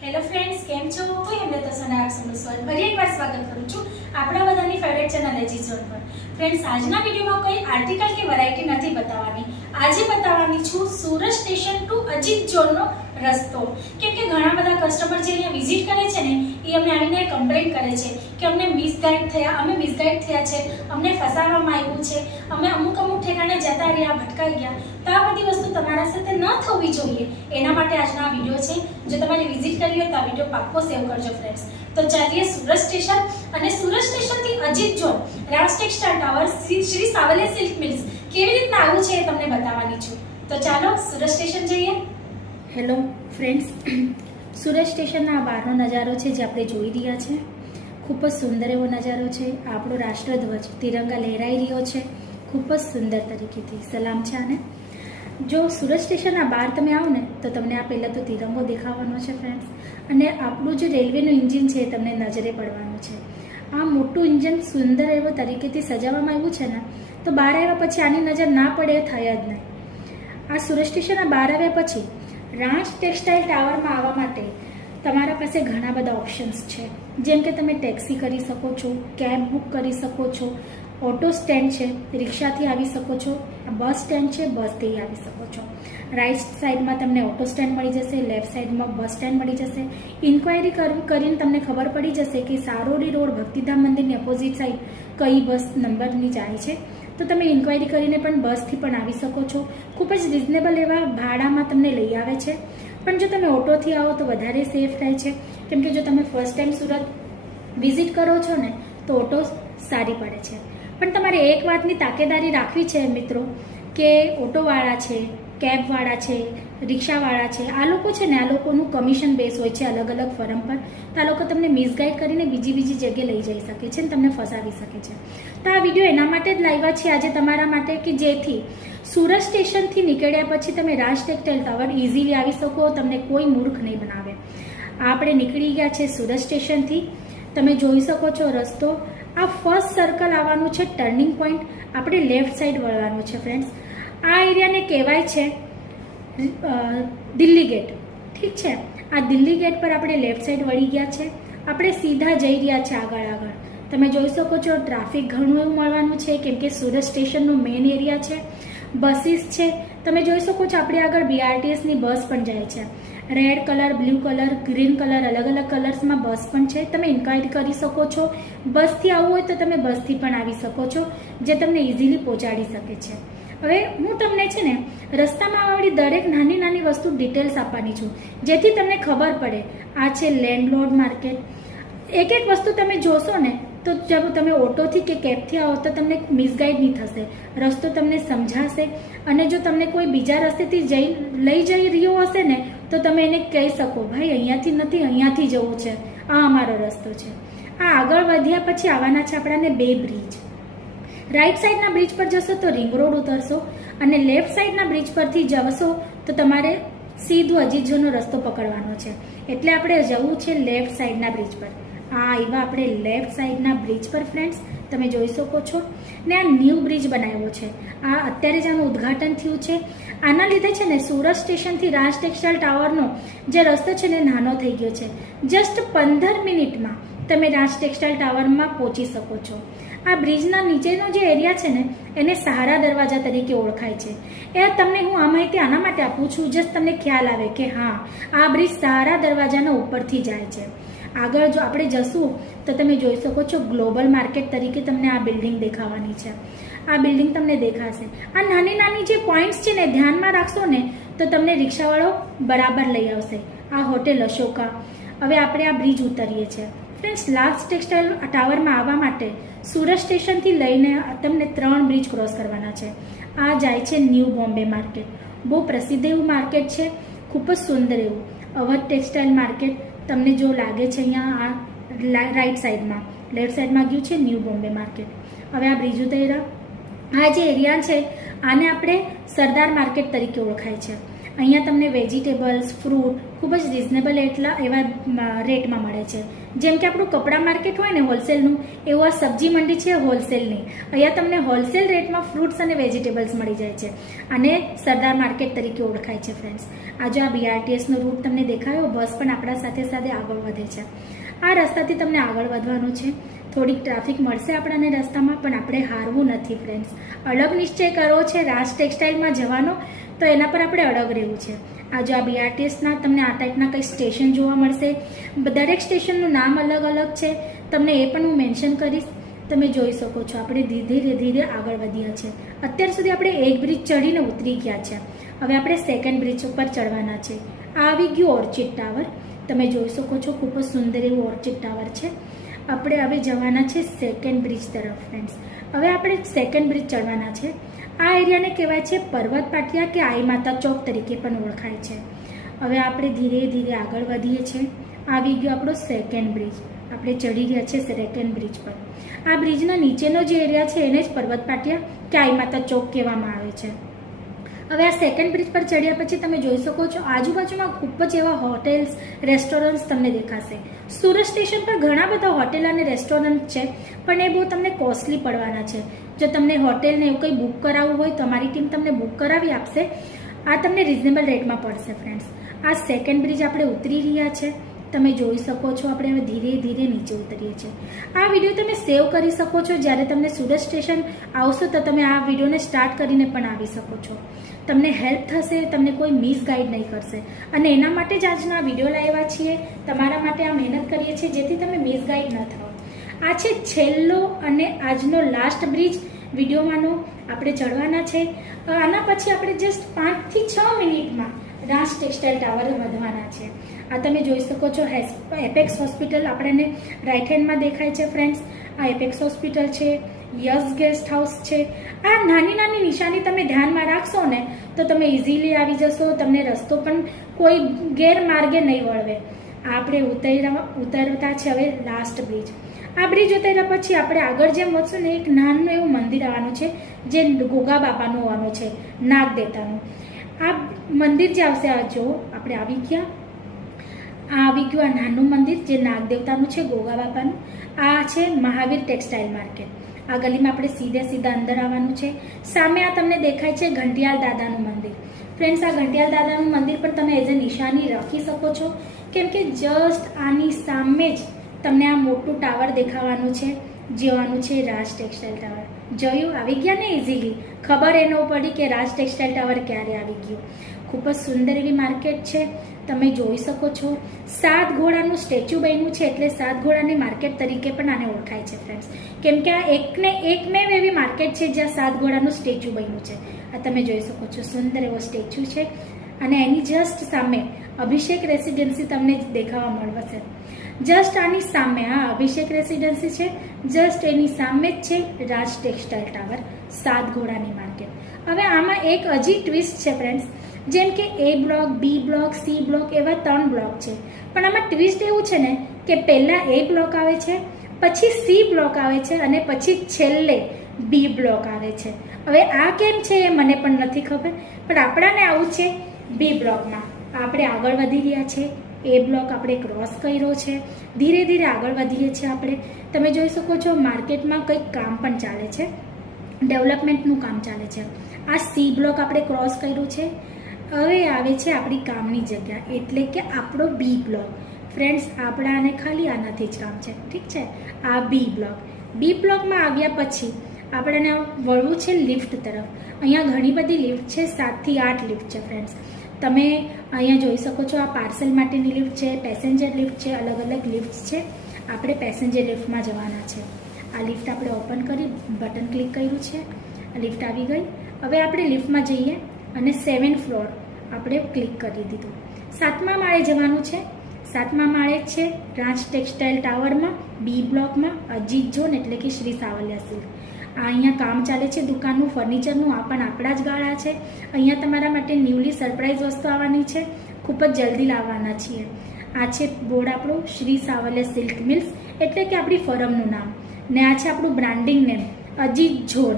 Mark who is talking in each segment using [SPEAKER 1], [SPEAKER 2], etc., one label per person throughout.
[SPEAKER 1] Hello friends કેમ છો? હું હેમલતા સના, આપ સૌનું સ્વાગત ફરી એકવાર સ્વાગત કરું છું આપણા બધાની ફેવરેટ ચેનલ એજી ઝોન પર. ફ્રેન્ડ્સ આજના વિડીયોમાં કોઈ આર્ટિકલ કે વેરાયટી નથી બતાવવાની. આજે બતાવવાની છું સુરત સ્ટેશન ટુ અજીત ઝોનનો રસ્તો. કેમ કે ઘણા બધા કસ્ટમર જે અહીંયા વિઝિટ કરે છે ને, એ અમને આવીને કમ્પ્લેન કરે છે કે અમને મિસગાઈડ થયા, અમે મિસગાઈડ થયા છે, અમને ફસાવવામાં આવ્યું છે, અમે અમુક અમુક ઠેકાણે જતા રહ્યા, ભટકાઈ ગયા. તમારા સાથે ન થવી જોઈએ. એના માટે આજનો આ વીડિયો છે. જો તમારે વિઝિટ કરવી હોય તો આ વીડિયો પાક્કો સેવ કરજો ફ્રેન્ડ્સ તો ચાલીએ સુરત સ્ટેશન અને સુરત સ્ટેશનથી અજીત જો Raj textile tower, Shri Savaliya silk mills. કેવી રીતના આવ્યું છે એ તમને બતાવવાની છું. તો ચાલો સુરત સ્ટેશન જઈએ. હેલો ફ્રેન્ડ્સ સુરત સ્ટેશનના બહારનો નજારો છે જે આપણે જોઈ રહ્યા છે. ખૂબ જ સુંદર એવો નજારો છે. આપણો રાષ્ટ્રધ્વજ તિરંગા લહેરાઈ રહ્યો છે. ખૂબ જ સુંદર તરીકેથી. સલામ છે આને. જો સુરત સ્ટેશનના બહાર તમે આવો ને, તો તમને આ પહેલાં તો તિરંગો દેખાવાનો છે ફ્રેન્ડ્સ અને આપણું જે રેલવેનું ઇન્જિન છે એ તમને નજરે પડવાનું છે. આ મોટું ઇન્જિન સુંદર એવો તરીકેથી સજાવવામાં આવ્યું છે ને, તો બહાર આવ્યા પછી આની નજર ના પડે થાય જ નહીં. આ સુરત સ્ટેશનના બહાર આવ્યા પછી રાજ ટેક્સટાઇલ ટાવરમાં આવવા માટે તમારા પાસે ઘણા બધા ઓપ્શન્સ છે. જેમ કે તમે ટેક્સી કરી શકો છો કેબ બુક કરી શકો છો ઓટો સ્ટેન્ડ છે, રિક્ષાથી આવી શકો છો, બસ સ્ટેન્ડ છે, બસથી આવી શકો છો. રાઈટ સાઈડમાં તમને ઓટો સ્ટેન્ડ મળી જશે, લેફ્ટ સાઈડમાં બસ સ્ટેન્ડ મળી જશે. ઇન્ક્વાયરી કરીને તમને ખબર પડી જશે કે સારોડી રોડ ભક્તિધામ મંદિરની ઓપોઝિટ સાઈડ કઈ બસ નંબરની જાય છે. તો તમે ઇન્ક્વાયરી કરીને પણ બસથી પણ આવી શકો છો. ખૂબ જ રિઝનેબલ એવા ભાડામાં તમને લઈ આવે છે. પણ જો તમે ઓટોથી આવો તો વધારે સેફ થાય છે. કેમ કે જો તમે ફર્સ્ટ ટાઈમ સુરત વિઝિટ કરો છો ને, તો ઓટો સારી પડે છે. પણ તમારે એક વાતની તાકેદારી રાખવી છે, મિત્રો, કે ઓટોવાળા છે, કેબવાળા છે, રિક્ષાવાળા છે, આ લોકો છે ને, આ લોકોનું કમિશન બેઝ હોય છે અલગ અલગ ફરમ પર. તો આ લોકો તમને મિસગાઈડ કરીને બીજી બીજી જગ્યાએ લઈ જઈ શકે છે અને તમને ફસાવી શકે છે. તો આ વીડિયો એના માટે જ લાવ્યા છે આજે તમારા માટે, કે જેથી સુરત સ્ટેશનથી નીકળ્યા પછી તમે રાજ ટેક્સટાઇલ ટાવર ઇઝીલી આવી શકો, તમને કોઈ મૂર્ખ નહીં બનાવે. આપણે નીકળી ગયા છે સુરત સ્ટેશનથી. તમે જોઈ શકો છો રસ્તો. આ ફર્સ્ટ સર્કલ આવવાનું છે ટર્નિંગ પોઈન્ટ આપણે લેફ્ટ સાઈડ વળવાનું છે ફ્રેન્ડ્સ આ એરિયાને કહેવાય છે દિલ્હી ગેટ ઠીક છે? આ દિલ્હી ગેટ પર આપણે લેફ્ટ સાઈડ વળી ગયા છે. આપણે સીધા જઈ રહ્યા છે આગળ આગળ. તમે જોઈ શકો છો ટ્રાફિક ઘણું એવું મળવાનું છે, કેમ કે સુરત સ્ટેશનનું મેઇન એરિયા છે. બસીસ છે. તમે જોઈ શકો છો, આપણે આગળ બીઆરટીએસની બસ પણ જાય છે. Red colour, blue colour, green colour, અલગ અલગ કલર્સમાં બસ પણ છે. તમે ઇન્ક્વાયરી કરી શકો છો. બસથી આવવું હોય તો તમે બસથી પણ આવી શકો છો, જે તમને ઇઝીલી પહોંચાડી શકે છે. હવે હું તમને છે ને, રસ્તામાં આવડી દરેક નાની નાની વસ્તુ ડિટેલ્સ આપવાની છું, જેથી તમને ખબર પડે. આ છે લેન્ડલોર્ડ માર્કેટ. એક એક વસ્તુ તમે જોશો ને તો જબ તમે ઓટોથી કે કેબથી આવો તો તમને મિસગાઈડ નહીં થશે. રસ્તો તમને સમજાશે અને જો તમને કોઈ બીજા રસ્તેથી જઈ, લઈ જઈ રહ્યો હશે ને, તો તમે એને કહી શકો, ભાઈ, અહીંયાથી નથી, અહીંયાથી જવું છે. આ અમારો રસ્તો છે. આ આગળ વધ્યા પછી આવવાના છે આપણાને બે બ્રિજ રાઈટ સાઈડના બ્રિજ પર જશો તો રિંગ રોડ ઉતરશો અને લેફ્ટ સાઈડના બ્રિજ પરથી જશો તો તમારે સીધું અજીજોનો રસ્તો પકડવાનો છે. એટલે આપણે જવું છે લેફ્ટ સાઈડના બ્રિજ પર. આ આવ્યા આપણે લેફ્ટ સાઈડના બ્રિજ પર ફ્રેન્ડ્સ તમે જોઈ શકો છો. ને આ ન્યૂ બ્રિજ બનાવ્યો છે. આ અત્યારે જ આનું ઉદ્ઘાટન થયું છે. આના લીધે છે ને, સુરત સ્ટેશનથી રાજ ટેક્સટાઇલ ટાવરનો જે રસ્તો છે ને, નાનો થઈ ગયો છે. જસ્ટ પંદર મિનિટમાં તમે રાજ ટેક્સટાઇલ ટાવરમાં પહોંચી શકો છો. આ બ્રિજના નીચેનો જે એરિયા છે ને, એને સહારા દરવાજા તરીકે ઓળખાય છે. એ તમને હું આ માહિતી આના માટે આપું છું જસ્ટ તમને ખ્યાલ આવે કે હા, આ બ્રિજ સહારા દરવાજાના ઉપરથી જાય છે. આગળ જો આપણે જશું, તો તમે જોઈ શકો છો ગ્લોબલ માર્કેટ તરીકે તમને આ બિલ્ડિંગ દેખાવાની છે. આ બિલ્ડિંગ તમને દેખાશે. આ નાની નાની જે પોઈન્ટ્સ છે ને, ધ્યાનમાં રાખશો ને, તો તમને રિક્ષાવાળો બરાબર લઈ આવશે. આ હોટેલ અશોકા. હવે આપણે આ બ્રિજ ઉતરીએ છીએ. ફ્રેન્ડ્સ લાસ્ટ ટેક્સટાઇલ ટાવરમાં આવવા માટે સુરત સ્ટેશનથી લઈને તમને ત્રણ બ્રિજ ક્રોસ કરવાના છે. આ જાય છે ન્યૂ બોમ્બે માર્કેટ. બહુ પ્રસિદ્ધ એવું માર્કેટ છે. ખૂબ જ સુંદર એવું અવધ ટેક્સટાઇલ માર્કેટ. તમને જો લાગે છે અહીંયા આ રાઈટ સાઈડમાં લેફ્ટ સાઈડમાં ગયું છે ન્યૂ બોમ્બે માર્કેટ. હવે આ બ્રિજુ તૈરા આ જે એરિયા છે, આને આપણે સરદાર માર્કેટ તરીકે ઓળખાય છે. અહીંયા તમને વેજીટેબલ્સ, ફ્રૂટ ખૂબ જ રિઝનેબલ એટલા એવા રેટમાં મળે છે. જેમ કે આપણું કપડાં માર્કેટ હોય ને હોલસેલનું, એવું આ સબ્જી મંડી છે હોલસેલની અહીંયા તમને હોલસેલ રેટમાં ફ્રૂટ્સ અને વેજીટેબલ્સ મળી જાય છે. અને સરદાર માર્કેટ તરીકે ઓળખાય છે ફ્રેન્ડ્સ આજે આ બીઆરટીએસનો રૂટ તમને દેખાયો, બસ પણ આપણા સાથે સાથે આગળ વધે છે. આ રસ્તાથી તમને આગળ વધવાનું છે. થોડીક ટ્રાફિક મળશે આપણને રસ્તામાં, પણ આપણે હારવું નથી ફ્રેન્ડ્સ અડગ નિશ્ચય કરવો છે રાજ ટેક્સટાઇલમાં જવાનો, તો એના પર આપણે અડગ રહેવું છે. આ આ બીઆરટીએસના તમને આ ટાઈપના કંઈ સ્ટેશન જોવા મળશે. દરેક સ્ટેશનનું નામ અલગ અલગ છે. તમને એ પણ હું મેન્શન કરીશ. તમે જોઈ શકો છો, આપણે ધીરે ધીરે આગળ વધ્યા છે. અત્યાર સુધી આપણે એક બ્રિજ ચડીને ઉતરી ગયા છે. હવે આપણે સેકન્ડ બ્રિજ ઉપર ચડવાના છે. આ આવી ગયું ઓર્ચિડ ટાવર તમે જોઈ શકો છો, ખૂબ જ સુંદર એવું ઓર્ચિડ ટાવર છે. આપણે હવે જવાના છે સેકન્ડ બ્રિજ તરફ ફ્રેન્ડ્સ હવે આપણે સેકન્ડ બ્રિજ ચડવાના છે. આ એરિયાને કહેવાય છે પર્વત પાટિયા કે આઈ માતા ચોક તરીકે પણ ઓળખાય છે. હવે આપણે ધીરે ધીરે આગળ વધીએ છીએ. આવી ગયો આપણો સેકન્ડ બ્રિજ આપણે ચડી રહ્યા છે સેકન્ડ બ્રિજ પર. આ બ્રિજના નીચેનો જે એરિયા છે એને જ પર્વત પાટિયા કે આઈ માતા ચોક કહેવામાં આવે છે. હવે આ સેકન્ડ બ્રિજ પર ચડ્યા પછી તમે જોઈ શકો છો, આજુબાજુમાં ખૂબ જ એવા હોટેલ્સ રેસ્ટોરન્ટ્સ તમને દેખાશે. સુરત સ્ટેશન પર ઘણા બધા હોટેલ અને રેસ્ટોરન્ટ છે, પણ એ બહુ તમને કોસ્ટલી પડવાના છે. જો તમને હોટેલને એવું કંઈ બુક કરાવવું હોય, તો અમારી ટીમ તમને બુક કરાવી આપશે. આ તમને રિઝનેબલ રેટમાં પડશે ફ્રેન્ડ્સ આ સેકન્ડ બ્રિજ આપણે ઉતરી રહ્યા છે. તમે જોઈ શકો છો. આપણે હવે ધીરે ધીરે નીચે ઉતરીએ છીએ. આ વીડિયો તમે સેવ કરી શકો છો. જ્યારે તમને સુરત સ્ટેશન આવશો, તો તમે આ વિડીયોને સ્ટાર્ટ કરીને પણ આવી શકો છો. તમને હેલ્પ થશે, તમને કોઈ મિસ ગાઈડ નહીં કરશે. અને એના માટે જ આજના વીડિયો લાવ્યા છીએ. તમારા માટે આ મહેનત કરીએ છીએ, જેથી તમે મિસ ગાઈડ ન થાઓ. આ છેલ્લો અને આજનો લાસ્ટ બ્રિજ વિડીયોમાંનો આપણે ચડવાના છે. આના પછી આપણે જસ્ટ પાંચથી છ મિનિટમાં રાજ ટેક્સટાઇલ ટાવર વધવાના છે. આ તમે જોઈ શકો છો. એપેક્સ હોસ્પિટલ આપણને રાઇટ હેન્ડમાં દેખાય છે ફ્રેન્ડ્સ આ એપેક્સ હોસ્પિટલ છે યસ ગેસ્ટ હાઉસ છે. આ નાની નાની નિશાની તમે ધ્યાનમાં રાખશો ને, તો તમે ઇઝીલી આવી જશો. તમને રસ્તો પણ કોઈ ગેરમાર્ગે નહીં વળવે. આપણે ઉતર્યા, ઉતરતા છે હવે લાસ્ટ બ્રિજ આ બ્રિજ ઉતર્યા પછી આપણે આગળ જેમ વધશું ને, એક નાનું એવું મંદિર આવવાનું છે, જે ગોગા બાપાનું આવવાનું છે નાગ દેતાનું આ મંદિર જે આવશે આ જો આપણે આવી ગયા. આ આવી ગયું આ નાનું મંદિર જે નાગદેવતાનું છે ગોગા બાપાનું. આ છે મહાવીર ટેક્સટાઇલ માર્કેટ. આ ગલીમાં આપણે સીધે સીધા અંદર આવવાનું છે. સામે આ તમને દેખાય છે ઘંટિયાલ દાદાનું મંદિર. ફ્રેન્ડ્સ, આ ઘંટિયાલ દાદાનું મંદિર પણ તમે એઝ અ નિશાની રાખી શકો છો. કેમ કે જસ્ટ આની સામે જ તમને આ મોટું ટાવર દેખાવાનું છે. જેવાનું છે રાજ ટેક્સટાઇલ ટાવર. જોયું, આવી ગયા ને ઇઝીલી ખબર એ ન પડી કે રાજ ટેક્સટાઇલ ટાવર ક્યારે આવી ગયું. ખૂબ જ સુંદર એવી માર્કેટ છે. તમે જોઈ શકો છો. સાત ઘોડાનું સ્ટેચ્યુ બન્યું છે એટલે સાત ઘોડાની માર્કેટ તરીકે પણ આને ઓળખાય છે ફ્રેન્ડ્સ કેમ કે આ એકને એકમેવ એવી માર્કેટ છે જ્યાં સાત ઘોડાનું સ્ટેચ્યુ બન્યું છે. આ તમે જોઈ શકો છો, સુંદર એવો સ્ટેચ્યુ છે. અને એની જસ્ટ સામે અભિષેક રેસિડેન્સી તમને દેખાવા મળશે જસ્ટ આની સામે આ અભિષેક રેસિડેન્સી છે. જસ્ટ એની સામે જ છે રાજ ટેક્સટાઇલ ટાવર, સાત ઘોડાની માર્કેટ. હવે આમાં એક હજી ટ્વિસ્ટ છે ફ્રેન્ડ્સ જેમ કે A block B block C block એવા ત્રણ બ્લોક છે. પણ આમાં ટ્વિસ્ટ એવું છે ને કે પહેલાં એ બ્લોક આવે છે, પછી સી બ્લોક આવે છે અને પછી છેલ્લે બી બ્લોક આવે છે. હવે આ કેમ છે એ મને પણ નથી ખબર, પણ આપણાને આવું છે બી બ્લોકમાં. આપણે આગળ વધી રહ્યા છે એ બ્લોક આપણે ક્રોસ કર્યો છે, ધીરે ધીરે આગળ વધીએ છીએ આપણે. તમે જોઈ શકો છો માર્કેટમાં કંઈક કામ પણ ચાલે છે, ડેવલપમેન્ટનું કામ ચાલે છે. આ સી બ્લોક આપણે ક્રોસ કર્યું છે હવે આવે છે આપણી કામની જગ્યા, એટલે કે આપણો બી બ્લોક ફ્રેન્ડ્સ આપણાને ખાલી આનાથી જ કામ છે, ઠીક છે? આ બી બ્લોક બી બ્લોકમાં આવ્યા પછી આપણને વળવું છે લિફ્ટ તરફ. અહીંયા ઘણી બધી લિફ્ટ છે સાતથી આઠ લિફ્ટ છે ફ્રેન્ડ્સ તમે અહીંયા જોઈ શકો છો આ પાર્સલ માટેની લિફ્ટ છે પેસેન્જર લિફ્ટ છે, અલગ અલગ લિફ્ટ છે. આપણે પેસેન્જર લિફ્ટમાં જવાના છે. આ લિફ્ટ આપણે ઓપન કરી બટન ક્લિક કર્યું છે. લિફ્ટ આવી ગઈ. હવે આપણે લિફ્ટમાં જઈએ. અને સેવન ફ્લોર આપણે ક્લિક કરી દીધું. સાતમા માળે જવાનું છે. સાતમા માળે છે રાજ ટેક્સટાઇલ ટાવરમાં, બી બ્લોકમાં, અજીત ઝોન એટલે કે શ્રી સાવલિયા સિલ્ક આ અહીંયા કામ ચાલે છે દુકાનનું, ફર્નિચરનું, આ પણ આપણા જ ગાળા છે. અહીંયા તમારા માટે ન્યૂલી સરપ્રાઇઝ વસ્તુ આવવાની છે. ખૂબ જ જલ્દી લાવવાના છીએ. આ છે બોર્ડ આપણું, શ્રી સાવલિયા સિલ્ક મિલ્સ એટલે કે આપણી ફરમનું નામ. ને આ છે આપણું બ્રાન્ડિંગ નેમ, અજીત ઝોન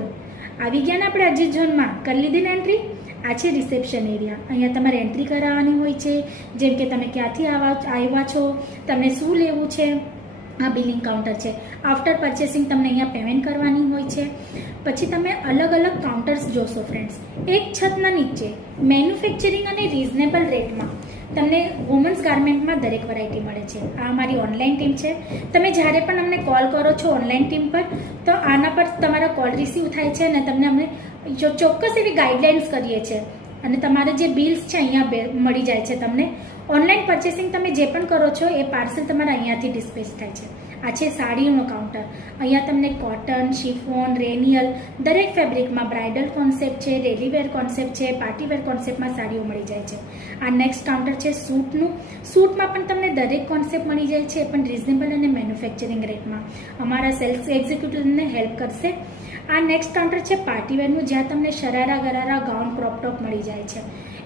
[SPEAKER 1] આવી ગયા ને આપણે અજીત ઝોનમાં કરી લીધી ને એન્ટ્રી? આ છે રિસેપ્શન એરિયા. અહીંયા તમારે એન્ટ્રી કરાવવાની હોય છે. જેમ કે તમે ક્યાંથી આવા આવ્યા છો, તમને શું લેવું છે, આ બિલિંગ કાઉન્ટર છે. આફ્ટર પરચેસિંગ તમને અહીંયા પેમેન્ટ કરવાની હોય છે. પછી તમે અલગ અલગ કાઉન્ટર્સ જોશો ફ્રેન્ડ્સ એક છતના નીચે મેન્યુફેક્ચરિંગ અને રિઝનેબલ રેટમાં તમને વુમન્સ ગાર્મેન્ટમાં દરેક વેરાયટી મળે છે. આ અમારી ઓનલાઈન ટીમ છે. તમે જ્યારે પણ અમને કોલ કરો છો ઓનલાઈન ટીમ પર, તો આના પર તમારા કોલ રિસીવ થાય છે અને તમને અમને જો ચોક્કસ એવી ગાઈડલાઇન્સ કરીએ છીએ અને તમારે જે બિલ્સ છે અહીંયા મળી જાય છે તમને ઓનલાઈન પરચેસિંગ તમે જે પણ કરો છો એ પાર્સલ તમારા અહીંયાથી ડિસ્પેચ થાય છે. આ છે સાડીનું કાઉન્ટર અહીંયા તમને કોટન શિફોન રેનિયલ દરેક ફેબ્રિકમાં બ્રાઇડલ કોન્સેપ્ટ છે રેલીવેર કોન્સેપ્ટ છે પાર્ટીવેર કોન્સેપ્ટમાં સાડીઓ મળી જાય છે. આ નેક્સ્ટ કાઉન્ટર છે સૂટનું સૂટમાં પણ તમને દરેક કોન્સેપ્ટ મળી જાય છે પણ રિઝનેબલ અને મેન્યુફેક્ચરિંગ રેટમાં અમારા સેલ્સ એક્ઝિક્યુટિવને હેલ્પ કરશે. આ નેક્સ્ટ કાઉન્ટર છે પાર્ટીવેરનું જ્યાં તમને શરારા ગરારા ગાઉન ક્રોપટોપ મળી જાય છે.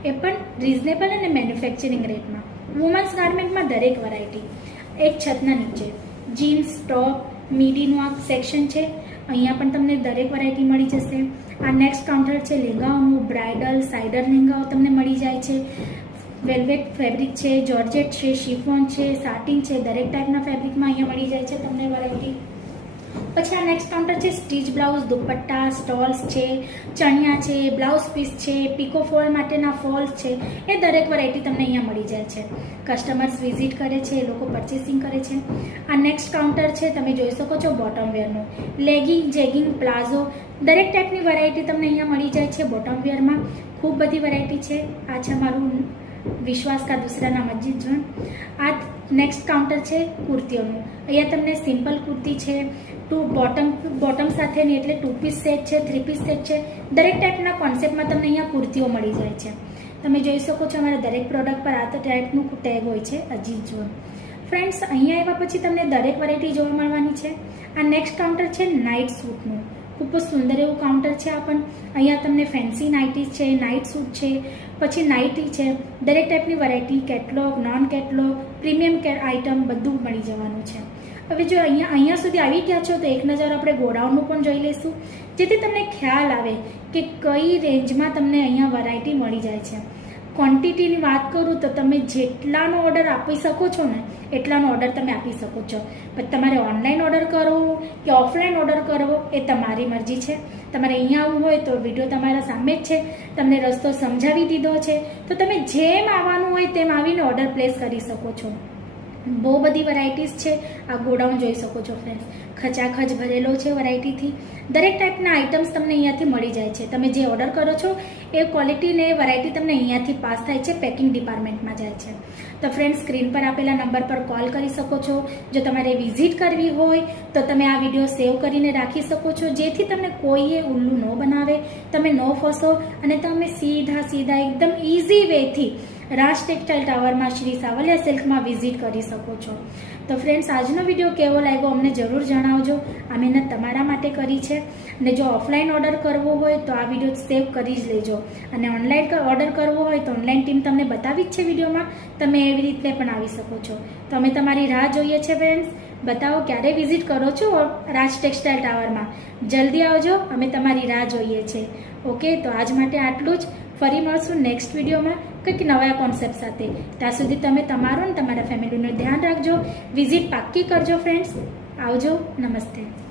[SPEAKER 1] એ પણ રિઝનેબલ અને મેન્યુફેક્ચરિંગ રેટમાં વુમન્સ ગાર્મેન્ટમાં દરેક વેરાયટી એક છતના નીચે. જીન્સ ટોપ મીડીનું આ સેક્શન છે. અહીંયા પણ તમને દરેક વેરાયટી મળી જશે. આ નેક્સ્ટ કાઉન્ટર છે લેંગાઓનું બ્રાઇડલ સાઇડર લેંગાઓ તમને મળી જાય છે. વેલ્વેટ ફેબ્રિક છે જોર્જેટ છે શિફોન છે સાટિન છે, દરેક ટાઈપના ફેબ્રિકમાં અહીંયા મળી જાય છે તમને વેરાયટી પછી આ નેક્સ્ટ કાઉન્ટર છે સ્ટીચ બ્લાઉઝ દુપટ્ટા સ્ટોલ્સ છે, ચણિયા છે બ્લાઉઝ પીસ છે પીકો ફોલ માટેના ફોલ્સ છે. એ દરેક વેરાયટી તમને અહીંયા મળી જાય છે. કસ્ટમર્સ વિઝિટ કરે છે, એ લોકો પરચેસિંગ કરે છે. આ નેક્સ્ટ કાઉન્ટર છે, તમે જોઈ શકો છો બોટમ વેરનું લેગિંગ જેગિંગ પ્લાઝો દરેક ટાઈપની વેરાયટી તમને અહીંયા મળી જાય છે બોટમ વેરમાં ખૂબ બધી વેરાયટી છે. આ છે મારું વિશ્વાસ કા દુસરાના મસ્જિદ ઝોન આ નેક્સ્ટ કાઉન્ટર છે કુર્તીઓનું. અહીંયા તમને સિમ્પલ કુર્તી છે ટુ બોટમ બોટમ સાથેની એટલે ટુ પીસ સેટ છે થ્રી પીસ સેટ છે. દરેક ટાઈપના કોન્સેપ્ટમાં તમને અહીંયા કુર્તીઓ મળી જાય છે. તમે જોઈ શકો છો અમારા દરેક પ્રોડક્ટ પર આ તો ટાઈપનું ટેગ હોય છે અજીત જોન. ફ્રેન્ડ્સ અહીંયા આવ્યા પછી તમને દરેક વેરાયટી જોવા મળવાની છે. આ નેક્સ્ટ કાઉન્ટર છે નાઇટ સૂટનું ખૂબ જ સુંદર એવું કાઉન્ટર છે આ પણ. અહીંયા તમને ફેન્સી નાઇટી છે નાઇટ સૂટ છે, પછી નાઇટી છે. દરેક ટાઈપની variety catalogue non catalogue premium item બધું મળી જવાનું છે. હવે જો અહીંયા અહીંયા સુધી આવી ગયા છો તો એક નજર આપણે ગોડાઉનનું પણ જોઈ લઈશું, જેથી તમને ખ્યાલ આવે કે કઈ રેન્જમાં તમને અહીંયા વેરાયટી મળી જાય છે. ક્વોન્ટિટીની વાત કરું તો તમે જેટલાનો ઓર્ડર આપી શકો છો ને, એટલાનો ઓર્ડર તમે આપી શકો છો. પણ તમારે ઓનલાઈન ઓર્ડર કરવો કે ઓફલાઈન ઓર્ડર કરવો એ તમારી મરજી છે. તમારે અહીંયા આવવું હોય તો વીડિયો તમારા સામે જ છે. તમને રસ્તો સમજાવી દીધો છે. તો તમે જેમ આવવાનું હોય તેમ આવીને ઓર્ડર પ્લેસ કરી શકો છો. બહુ બધી વેરાયટીઝ છે. આ ગોડાઉન જોઈ શકો છો ફ્રેન્ડ્સ ખચાખચ ભરેલો છે વેરાયટીથી દરેક ટાઈપના આઇટમ્સ તમને અહીંયાથી મળી જાય છે. તમે જે ઓર્ડર કરો છો, એ ક્વોલિટીને વરાયટી તમને અહીંયાથી પાસ થાય છે પેકિંગ ડિપાર્ટમેન્ટમાં જાય છે. તો ફ્રેન્ડ સ્ક્રીન પર આપેલા નંબર પર કોલ કરી શકો છો. જો તમારે વિઝિટ કરવી હોય, તો તમે આ વીડિયો સેવ કરીને રાખી શકો છો. જેથી તમને કોઈએ ઉલ્લું ન બનાવે, તમે ન ફસો, અને તમે સીધા સીધા એકદમ ઇઝી વેથી રાજ ટેક્સટાઇલ ટાવરમાં શ્રી સાવલિયા સિલ્કમાં વિઝિટ કરી શકો છો. તો ફ્રેન્ડ્સ આજનો વીડિયો કેવો લાગ્યો અમને જરૂર જણાવજો. આ મહેનત તમારા માટે કરી છે. અને જો ઓફલાઈન ઓર્ડર કરવો હોય તો આ વીડિયો સેવ કરી જ લેજો. અને ઓનલાઈન ઓર્ડર કરવો હોય તો ઓનલાઈન ટીમ તમને બતાવી જ છે વિડીયોમાં તમે એવી રીતે પણ આવી શકો છો. તો અમે તમારી રાહ જોઈએ છે ફ્રેન્ડ્સ બતાવો ક્યારે વિઝિટ કરો છો રાજ ટેક્સટાઇલ ટાવરમાં. જલ્દી આવજો, અમે તમારી રાહ જોઈએ છે. ઓકે તો આજ માટે આટલું જ. ફરી મળશું નેક્સ્ટ વિડીયોમાં કંઈક નવા કોન્સેપ્ટ સાથે. ત્યાં સુધી તમે તમારું ને તમારા ફેમિલીનું ધ્યાન રાખજો. વિઝિટ પાક્કી કરજો ફ્રેન્ડ્સ આવજો. નમસ્તે.